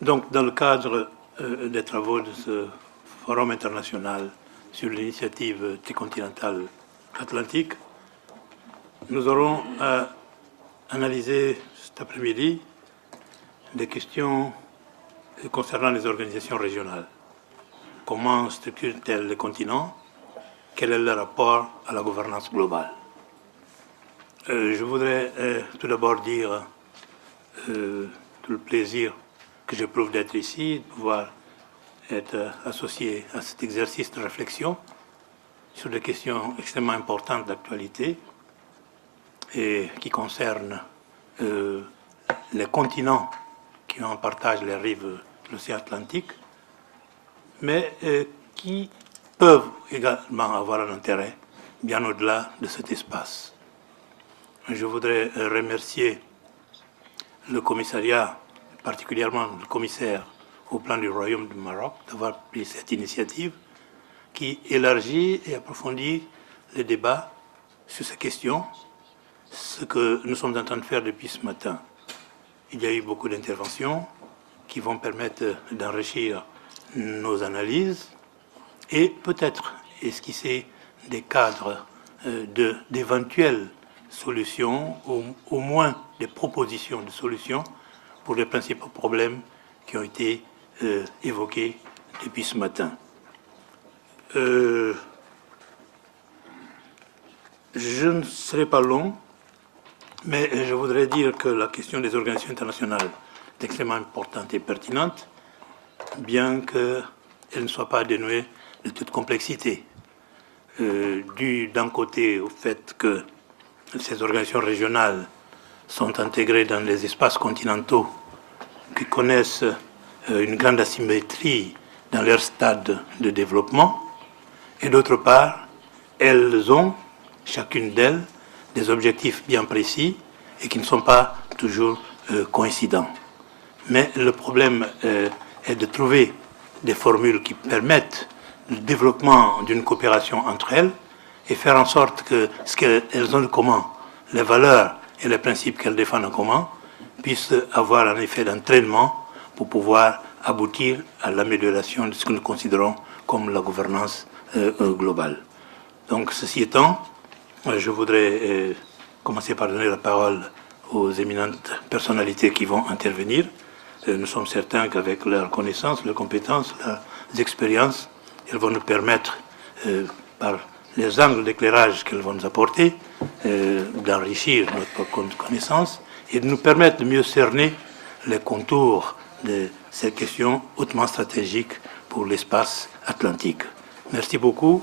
Donc, dans le cadre des travaux de ce Forum international sur l'initiative tricontinentale atlantique, nous aurons à analyser cet après-midi des questions concernant les organisations régionales. Comment structurent-elles les continents? Quel est le rapport à la gouvernance globale? Je voudrais tout d'abord dire tout le plaisir que j'éprouve d'être ici, de pouvoir être associé à cet exercice de réflexion sur des questions extrêmement importantes d'actualité et qui concernent les continents qui en partagent les rives de l'océan Atlantique, mais qui peuvent également avoir un intérêt bien au-delà de cet espace. Je voudrais remercier le commissariat, particulièrement le commissaire au plan du Royaume du Maroc, d'avoir pris cette initiative qui élargit et approfondit les débats sur ces questions, ce que nous sommes en train de faire depuis ce matin. Il y a eu beaucoup d'interventions qui vont permettre d'enrichir nos analyses et peut-être esquisser des cadres d'éventuelles solutions, au moins des propositions de solutions pour les principaux problèmes qui ont été évoqués depuis ce matin. Je ne serai pas long, mais je voudrais dire que la question des organisations internationales est extrêmement importante et pertinente, bien qu'elle ne soit pas dénuée de toute complexité, due d'un côté au fait que ces organisations régionales sont intégrées dans les espaces continentaux qui connaissent une grande asymétrie dans leur stade de développement, et d'autre part, elles ont, chacune d'elles, des objectifs bien précis et qui ne sont pas toujours coïncidents. Mais le problème est de trouver des formules qui permettent le développement d'une coopération entre elles et faire en sorte que ce qu'elles ont de commun, les valeurs et les principes qu'elles défendent en commun, puissent avoir un effet d'entraînement pour pouvoir aboutir à l'amélioration de ce que nous considérons comme la gouvernance globale. Donc, ceci étant, je voudrais commencer par donner la parole aux éminentes personnalités qui vont intervenir. Nous sommes certains qu'avec leurs connaissances, leurs compétences, leurs expériences, elles vont nous permettre, par les angles d'éclairage qu'elles vont nous apporter, d'enrichir notre connaissance et de nous permettre de mieux cerner les contours de ces questions hautement stratégiques pour l'espace atlantique. Merci beaucoup